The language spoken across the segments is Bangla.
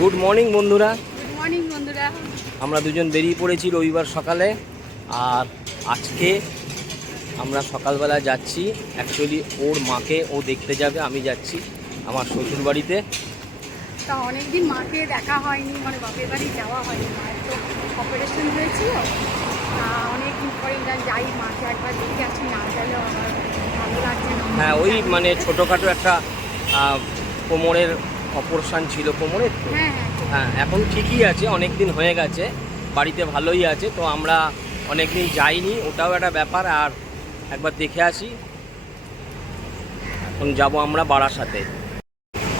গুড মর্নিং বন্ধুরা। গুড মর্নিং বন্ধুরা। আমরা দুজন বেরিয়ে পড়েছি রবিবার সকালে। আর আজকে আমরা সকালবেলা যাচ্ছি। অ্যাকচুয়ালি ওর মাকে ও দেখতে যাবে আমি যাচ্ছি আমার শ্বশুর বাড়িতে তা অনেকদিন মাকে দেখা হয়নি মানে বাপের বাড়ি যাওয়া হয়নি মায়ের তো অপারেশন হয়েছিল। অনেকদিন পরে যাই মাকে একবার দেখে আসি না গেলেও আমার ভালো লাগছে না। হ্যাঁ ওই মানে ছোটোখাটো একটা কোমরের অপারেশন ছিল কোমরের তো। হ্যাঁ হ্যাঁ। হ্যাঁ এখন ঠিকই আছে অনেক দিন হয়ে গেছে বাড়িতে ভালোই আছে তো আমরা অনেক দিন যাইনি ওটাও একটা ব্যাপার আর একবার দেখে আসি। এখন যাব আমরা বারাসাতে।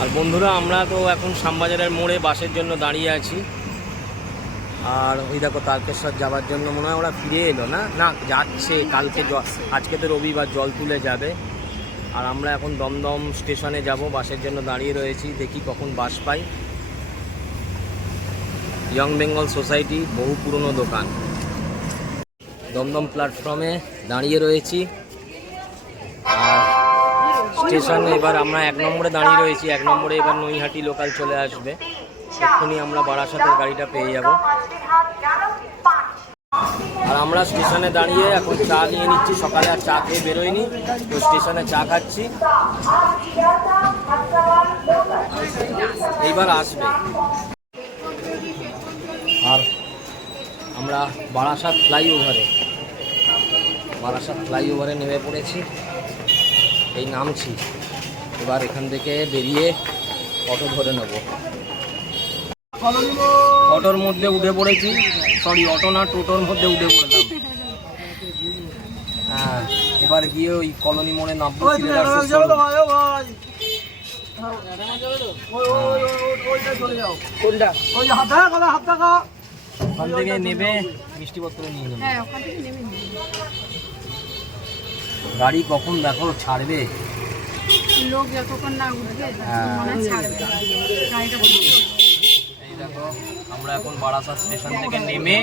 আর বন্ধুরা আমরা তো এখন শ্যামবাজারের মোড়ে বাসের জন্য দাঁড়িয়ে আছি। আর ওই দেখো তারকেশ্বর যাওয়ার জন্য মনে হয় ওরা ফিরে এলো না? না যাচ্ছে কালকে আজকে তো রবিবার জল তুলে যাবে। আর আমরা এখন দমদম স্টেশনে যাব, বাসের জন্য দাঁড়িয়ে রয়েছি, দেখি কখন বাস পাই। ইয়ং বেঙ্গল সোসাইটি বহু পুরনো দোকান। দমদম প্ল্যাটফর্মে দাঁড়িয়ে রয়েছি। আর স্টেশন এবার আমরা এক নম্বরে দাঁড়িয়ে রয়েছি, এক নম্বরে এবার নৈহাটি লোকাল চলে আসবে। এক্ষুনি আমরা বারাসাতের গাড়িটা পেয়ে যাব। আর আমরা স্টেশনে দাঁড়িয়ে এখন চা নিয়ে নিচ্ছি। সকালে আর চা খেয়ে বেরোয়নি তো স্টেশনে চা খাচ্ছি। এইবার আসবে। আর আমরা বারাসাত ফ্লাইওভারে বারাসাত ফ্লাইওভারে নেমে পড়েছি। এই নামছি। এবার এখান থেকে বেরিয়ে অটো ধরে নেব। অটোর মধ্যে উঠে পড়েছি। সরি অটো না টোটোর মধ্যে উঠে পড়লাম। হ্যাঁ এবার গিয়ে ওই কলোনি মোড়ে নামবো ওখান থেকে নেবে মিষ্টিপত্র নিয়ে নেবে। হ্যাঁ নেমে নিই। গাড়ি কখন দেখো ছাড়বে? লোক যতক্ষণ না উঠবে হ্যাঁ। ছাড়বে না। গাড়িটা বন্ধ করবে। এই দেখো আমরা এখন বারাসাত স্টেশন থেকে নেমে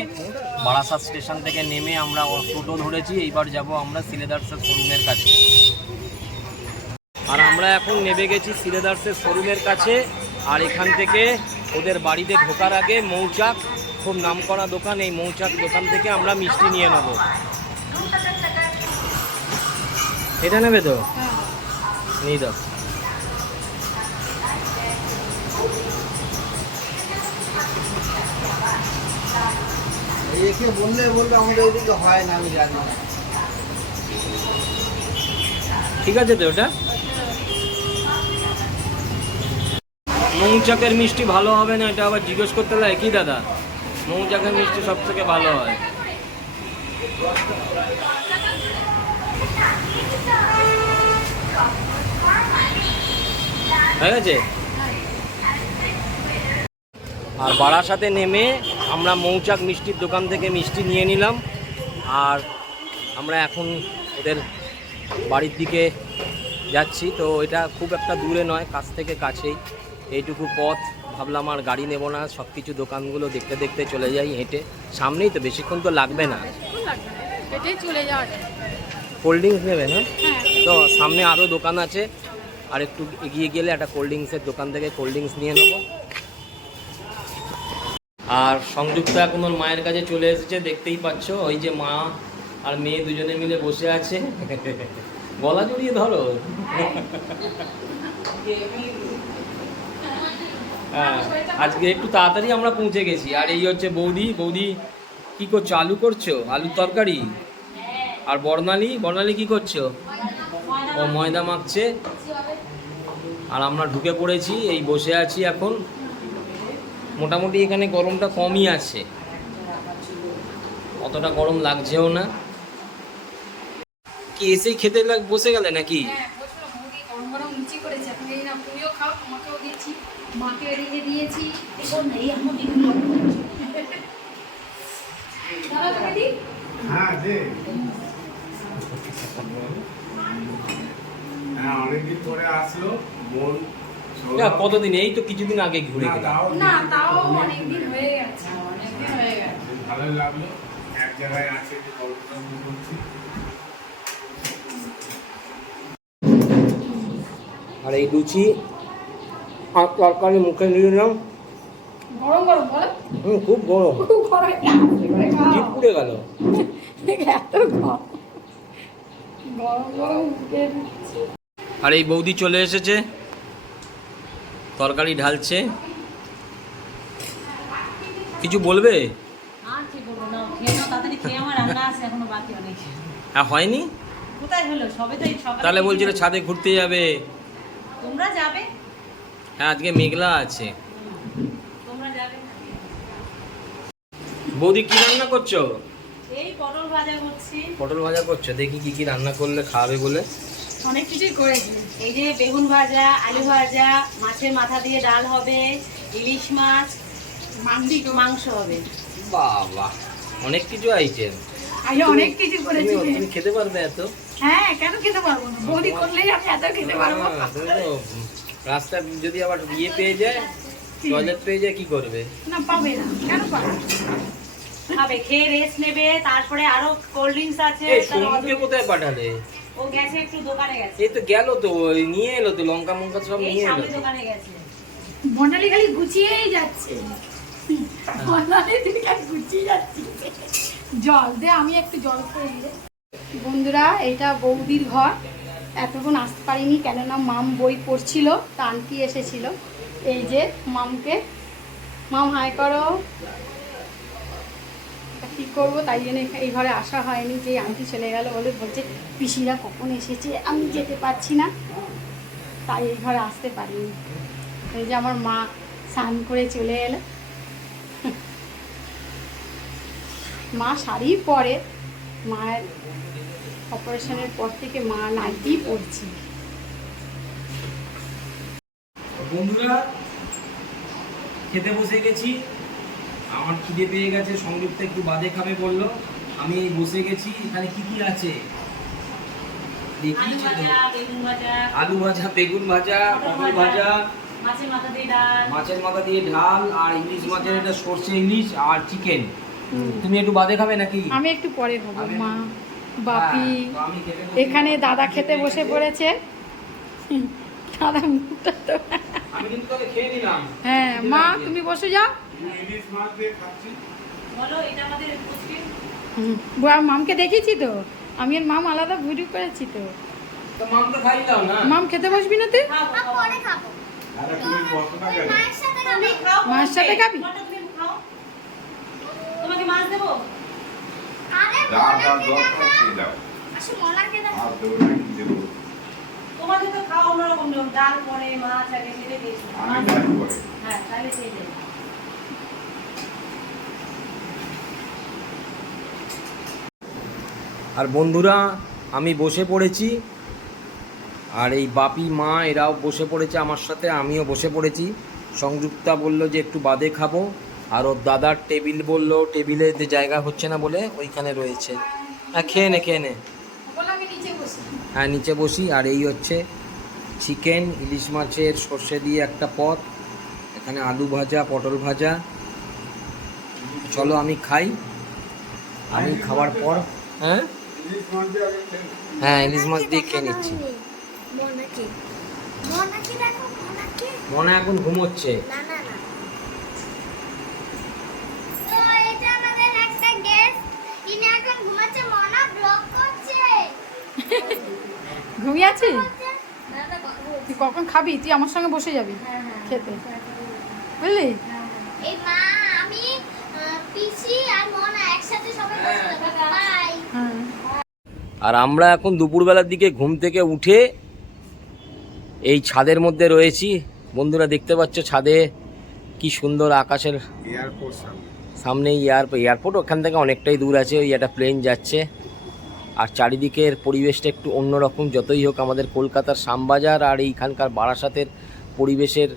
বারাসাত স্টেশন থেকে নেমে আমরা টোটো ধরেছি এইবার যাব আমরা সিলেদার্সের শোরুমের কাছে। আর আমরা এখন নেমে গেছি সিলেদার্সের শোরুমের কাছে আর এখান থেকে ওদের বাড়িতে ঢোকার আগে মৌচাক খুব নামকরা দোকান এই মৌচাক দোকান থেকে আমরা মিষ্টি নিয়ে নেব। এটা নেবে তো? হ্যাঁ। নিয়ে দাও একে বললে বলবে, আমাদের ওইদিকে হয় না, আমি জানি না। ঠিক আছে তো ওটা মৌচাকের মিষ্টি ভালো হবে না, এটা আবার জিজ্ঞেস করতে লাগে। কি দাদা? মৌচাকের মিষ্টি সব থেকে ভালো হয়। হয়ে গেছে? আর বারাসাতে নেমে আমরা মৌচাক মিষ্টির দোকান থেকে মিষ্টি নিয়ে নিলাম আর আমরা এখন ওদের বাড়ির দিকে যাচ্ছি। তো এটা খুব একটা দূরে নয় কাছ থেকে কাছেই। এইটুকু পথ ভাবলাম আর গাড়ি নেব না সব কিছু দোকানগুলো দেখতে দেখতে চলে যাই হেঁটে। সামনেই তো বেশিক্ষণ তো লাগবে না। না। কোল্ড ড্রিঙ্কস নেবেন হ্যাঁ হ্যাঁ। তো সামনে আরও দোকান আছে আর একটু এগিয়ে গেলে একটা কোল্ড ড্রিঙ্কসের দোকান থেকে কোল্ড ড্রিঙ্কস নিয়ে নেব। আর সংযুক্ত এখন ওর মায়ের কাছে চলে এসেছে, দেখতেই পাচ্ছ, ওই যে মা আর মেয়ে দুজনে মিলে বসে আছে। গলা জড়িয়ে ধরো। হ্যাঁ আজকে একটু তাড়াতাড়ি আমরা পৌঁছে গেছি। আর এই হচ্ছে বৌদি বৌদি কি করছ? আলু করছ? আলুর তরকারি? আর বর্ণালী? বর্ণালী কি করছ? ও ময়দা মাখছে। আর আমরা ঢুকে পড়েছি, এই বসে আছি এখন। মোটামুটি এখানে গরমটা কমই আছে। অতটা গরম লাগছেও না। কি এসেই খেতে লাগ বসে গেলে নাকি? হ্যাঁ হ্যাঁ দে। হ্যাঁ অনেকদিন পরে আসলো মন না, কতদিন? এই তো কিছুদিন আগে ঘুরে না, গেলাম। তাও না তাও অনেকদিন হয়ে গেছে অনেকদিন হয়ে গেছে। ভালোই লাগল। এক জায়গায় আছে যে আর এই লুচি আর তরকারি মুখে নিয়ে নিলাম? গরম গরম বলো। হুম খুব গরম। খুব পুড়ে গেল? এত গরম। গরম গরম আর এই বৌদি চলে এসেছে। তরকারি ঢালছে। কিছু বলবে? হ্যাঁ হয়নি? তাহলে বলছিল ছাদে ঘুরতে যাবে। তোমরা যাবে? হ্যাঁ আজকে মেঘলা আছে। বৌদি কি রান্না করছ? এই পটল ভাজা করছি। পটল ভাজা করছ? দেখি কি কি রান্না করলে খাওয়াবে বলে। অনেক কিছুই করেছি। এই যে বেগুন ভাজা আলু ভাজা মাছের মাথা দিয়ে ডাল হবে ইলিশ মাছ মাংস। হবে। বাবা অনেক কিছু আইটেম। আজ অনেক কিছু করেছি। তুমি খেতে পারবে এত? হ্যাঁ কেন খেতে পারব না? বৌদি করলেই আমি এত খেতে পারব। হ্যাঁ, তো রাস্তা যদি আবার ইয়ে পেয়ে যায় টয়লেট পেয়ে যায় কি করবে? না পাবে না। কেন পাবে খাবে খেয়ে রেস্ট নেবে তারপরে আরও কোল্ড ড্রিঙ্কস আছে এই কোথায় পাঠালে? ও গেছে একটু দোকানে গেছে। এই তো গেল তো নিয়ে এলো তো লঙ্কা মঙ্কা সব নিয়ে এলো দোকানে গেছে। বর্ণালী খালি গুছিয়েই যাচ্ছে। খালি গুছিয়ে জল দে আমি একটু জল করে দিই বন্ধুরা এটা বৌদির ঘর। এতক্ষণ আসতে পারিনি কেননা মাম বই পড়ছিল তা আন্টি এসেছিল। এই যে মামকে। মাম হাই করো। কী করব? তাই জন্য এই ঘরে আসা হয়নি। যে আন্টি চলে গেল বলে বলছে, পিসিরা কখন এসেছে? আমি যেতে পারছি না। তাই এই ঘরে আসতে পারিনি। এই যে আমার মা স্নান করে চলে এলো। মা শাড়ি পরে, মায়ের অপারেশনের পর থেকে মা নাইটি পরছি। বন্ধুরা, খেতে বসে গেছি। আমার খিদে পেয়ে গেছে সংযুক্ত একটু বাদে খাবে বলল। আমি বসে গেছি এখানে কি কি আছে? আলু ভাজা বেগুন ভাজা। আলু ভাজা পটল ভাজা মাছের মাথা দিয়ে ডাল। মাছের মাথা দিয়ে ঢাল আর ইলিশ মাছের এটা সর্ষে ইলিশ আর চিকেন। তুমি একটু বাদে খাবে নাকি? আমি একটু পরে হব মা। বাপি। হ্যাঁ, এখানে দাদা খেতে বসে পড়েছে। দাদা মুখটা তো আমি কিন্তু তাহলে খেয়ে নিলাম। হ্যাঁ মা তুমি বসে যাও। ইলিশ মাছ দিয়ে খাচ্ছি। বলো এটা আমাদের হুম, মামকে দেখিয়েছি তো? আমি আর মাম আলাদা ভিডিও করেছি তো। তো মাম তো খাই দাও না? মাম খেতে বসবি না তুই? খাও খাও পরে খাব। আরে তুমি বসো না কেন? মায়ের সাথে খাব? তোমাকে মাছ দেবো? আরে দাও আর না কি তোমাকে তো খাওয়া অন্যরকম। নিয়ম ডাল পরে মাছ আগে দিয়েছি। হ্যাঁ তাহলে সেই আর বন্ধুরা আমি বসে পড়েছি। আর এই বাপি মা এরাও বসে পড়েছে আমার সাথে আমিও বসে পড়েছি। সংযুক্তা বলল যে একটু বাদে খাব আর ওর দাদার টেবিল বলল টেবিলে যে জায়গা হচ্ছে না বলে ওইখানে রয়েছে। হ্যাঁ খেয়ে নে খেয়ে নে। হ্যাঁ নিচে বসি। আর এই হচ্ছে চিকেন ইলিশ মাছের সর্ষে দিয়ে একটা পদ এখানে আলু ভাজা পটল ভাজা। চলো আমি খাই। আমি খাওয়ার পর হ্যাঁ? হ্যাঁ ইলিশ মাছ দিয়ে খেয়ে নিচ্ছি। মনে এখন ঘুমোচ্ছে। মনা ঘুমিয়ে আছিস। তুই কখন খাবি? তুই আমার সঙ্গে বসে যাবি খেতে। বুঝলি? এই মা আমি পিসি আর মনা একসাথে সবাই হ্যাঁ আর আমরা এখন দুপুরবেলার দিকে ঘুম থেকে উঠে এই ছাদের মধ্যে রয়েছি। বন্ধুরা দেখতে পাচ্ছ ছাদে কি সুন্দর আকাশের এয়ারপোর্ট সামনে। এয়ারপোর্ট এয়ারপোর্ট ওখান থেকে অনেকটাই দূর আছে ওই একটা প্লেন যাচ্ছে। আর চারিদিকের পরিবেশটা একটু অন্যরকম যতই হোক আমাদের কলকাতার শ্যামবাজার আর এইখানকার বারাসাতের পরিবেশের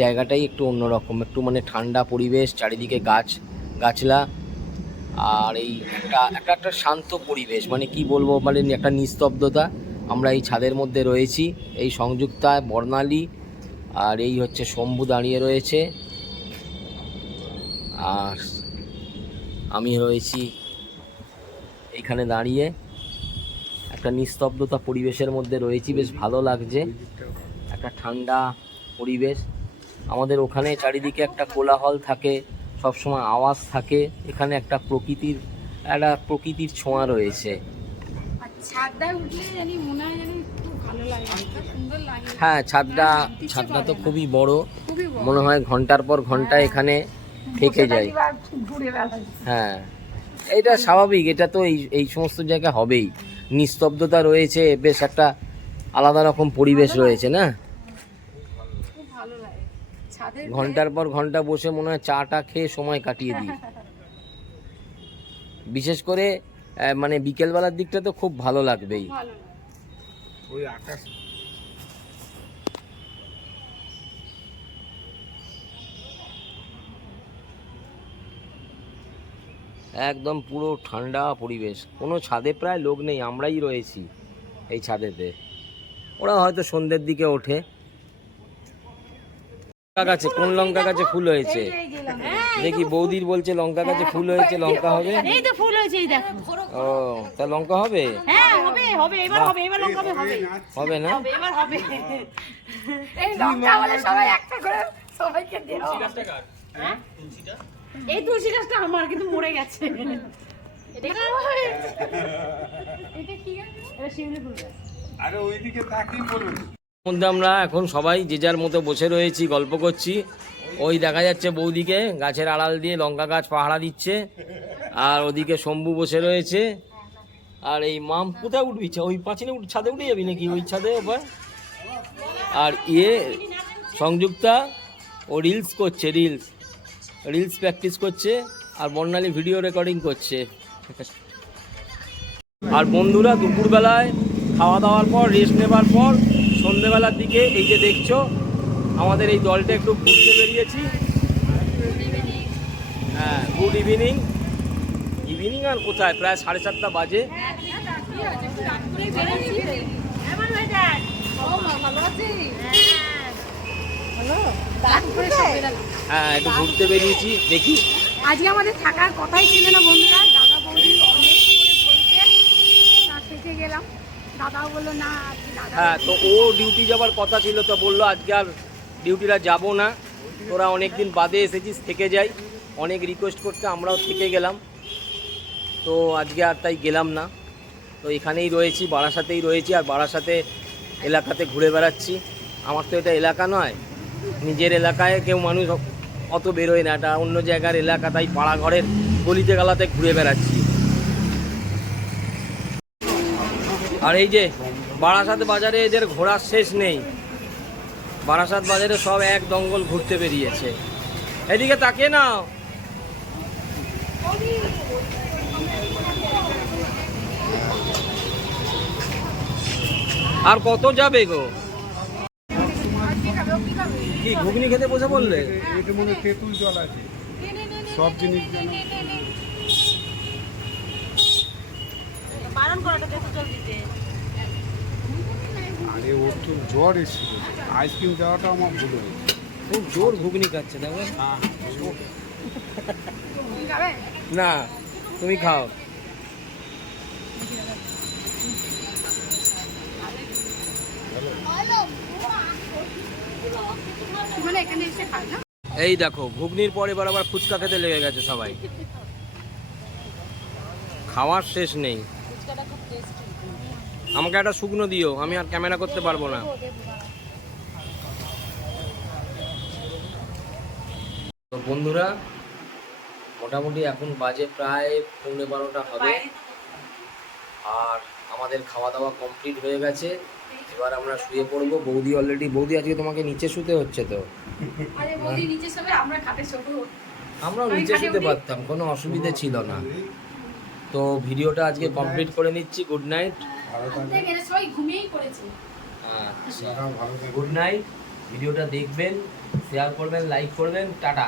জায়গাটাই একটু অন্যরকম একটু মানে ঠান্ডা পরিবেশ চারিদিকে গাছ গাছলা। আর এই একটা একটা একটা শান্ত পরিবেশ মানে কি বলব মানে একটা নিস্তব্ধতা। আমরা এই ছাদের মধ্যে রয়েছি, এই সংযুক্তা, বর্ণালী, আর এই হচ্ছে শম্ভু দাঁড়িয়ে রয়েছে। আর আমি রয়েছি এইখানে দাঁড়িয়ে। একটা নিস্তব্ধতা পরিবেশের মধ্যে রয়েছি, বেশ ভালো লাগছে। একটা ঠান্ডা পরিবেশ। আমাদের ওখানে চারিদিকে একটা কোলাহল থাকে। সবসময় আওয়াজ থাকে। এখানে একটা প্রকৃতির একটা প্রকৃতির ছোঁয়া রয়েছে। হয় হ্যাঁ ছাদটা ছাদটা তো খুবই বড়। মনে হয় ঘণ্টার পর ঘণ্টা এখানে থেকে যায়। হ্যাঁ এটা স্বাভাবিক এটা তো এই এই সমস্ত জায়গায় হবেই। নিস্তব্ধতা রয়েছে বেশ একটা আলাদা রকম পরিবেশ রয়েছে না খুব ভালো লাগে ছাদের ঘণ্টার পর ঘণ্টা বসে মনে হয় চাটা খেয়ে সময় কাটিয়ে দিই। বিশেষ করে মানে বিকেলবেলার দিকটা তো খুব ভালো লাগবেই। ওই আকাশ। একদম পুরো ঠান্ডা পরিবেশ। কোনো ছাদে প্রায় লোক নেই আমরাই রয়েছি এই ছাদেতে। ওরা হয়তো সন্ধ্যের দিকে ওঠে। লঙ্কা গাছে কোন লঙ্কা গাছে ফুল হয়েছে? দেখি বৌদির বলছে লঙ্কা গাছে ফুল হয়েছে লঙ্কা হবে? এই তো ফুল হয়েছে এই দেখো। ও তা লঙ্কা হবে? হ্যাঁ হবে হবে এবার হবে এবার লঙ্কা হবে হবে। হবে না? হবে, এবার হবে। এই লঙ্কা বলে সবাই একটা করে সবাইকে দেওয়া এই তুলসী গাছটা আমার কিন্তু মরে গেছে। এটা কি গাছ? এটা শিউলি ফুল গাছ। আরে ওইদিকে তাকিয়ে বলুন মধ্যে আমরা এখন সবাই যে যার মতো বসে রয়েছি, গল্প করছি। ওই দেখা যাচ্ছে বৌদিকে গাছের আড়াল দিয়ে লঙ্কা গাছ পাহারা দিচ্ছে, আর ওদিকে শম্ভু বসে রয়েছে। আর এই মাম কোথায় উঠবি? ওই পাঁচিলে উঠ, ছাদে উঠে যাবি নাকি ওই ছাদে ওপর? আর ইয়ে সংযুক্তা, ও রিলস করছে রিলস রিলস প্র্যাকটিস করছে, আর বর্ণালী ভিডিও রেকর্ডিং করছে। আর বন্ধুরা দুপুরবেলায় খাওয়া দাওয়ার পর রেস্ট নেবার পর সন্ধেবেলার দিকে এই যে দেখছ, আমাদের এই দলটা একটু ঘুরতে বেরিয়েছি। হ্যাঁ গুড ইভিনিং ইভিনিং আর কোথায়? প্রায় সাড়ে চারটা বাজে। হ্যাঁ একটু ঘুরতে বেরিয়েছি, দেখি। আজকে আমাদের থাকার কথাই ছিল না বন্ধুরা দাদা বৌদি অনেক করে বলতে তা থেকে গেলাম দাদাও বলল না হ্যাঁ তো ও ডিউটি যাবার কথা ছিল তো বলল আজকে আর ডিউটিটা যাব না। তোরা অনেক দিন বাদে এসেছিস থেকে যাই। অনেক রিকোয়েস্ট করতে আমরাও থেকে গেলাম। তো আজকে আর তাই গেলাম না। তো এখানেই রয়েছি বারাসাতেই রয়েছি আর বারাসাতে এলাকাতে ঘুরে বেড়াচ্ছি। আমার তো এটা এলাকা নয় নিজের এলাকায় কেউ মানুষ অত বেরোয় না। এটা অন্য জায়গার এলাকা তাই পাড়া ঘরের গলিতে গালাতে ঘুরে বেড়াচ্ছি। আর এই যে বারাসাত বাজারে এদের ঘোরার শেষ নেই বারাসাত বাজারে সব এক দঙ্গল ঘুরতে বেরিয়েছে এদিকে তাকিয়ে নাও আর কত যাবে গো কি ঘুগনি খেতে বসে বললে এটা মনে হয় তেঁতুল জল আছে সব জিনিস বারণ করাটা দেখো জল আরে ওর তো জ্বর এসেছিল। আইসক্রিম দেওয়াটা আমার ভুল হয়েছে খুব জোর ঘুগনি খাচ্ছে দেখো। না তুমি খাও। মানে এই দেখো ঘুগনির পর এবার আবার ফুচকা খেতে লেগে গেছে সবাই। খাওয়ার শেষ নেই। আমাকে একটা শুকনো দিও আমি আর ক্যামেরা করতে পারব না। তো বন্ধুরা মোটামুটি এখন বাজে প্রায় পৌনে বারোটা হবে। আর আমাদের খাওয়া দাওয়া কমপ্লিট হয়ে গেছে। এবার আমরা শুয়ে পড়ব। বৌদি অলরেডি বৌদি আজকে তোমাকে নিচে শুতে হচ্ছে তো? আমরাও নিচে শুতে পারতাম কোনো অসুবিধে ছিল না। তো ভিডিওটা আজকে কমপ্লিট করে নিচ্ছি গুড নাইট দেখে সবাই ঘুমিয়েই পড়েছে। আচ্ছা গুড নাইট ভিডিওটা দেখবেন শেয়ার করবেন লাইক করবেন টাটা।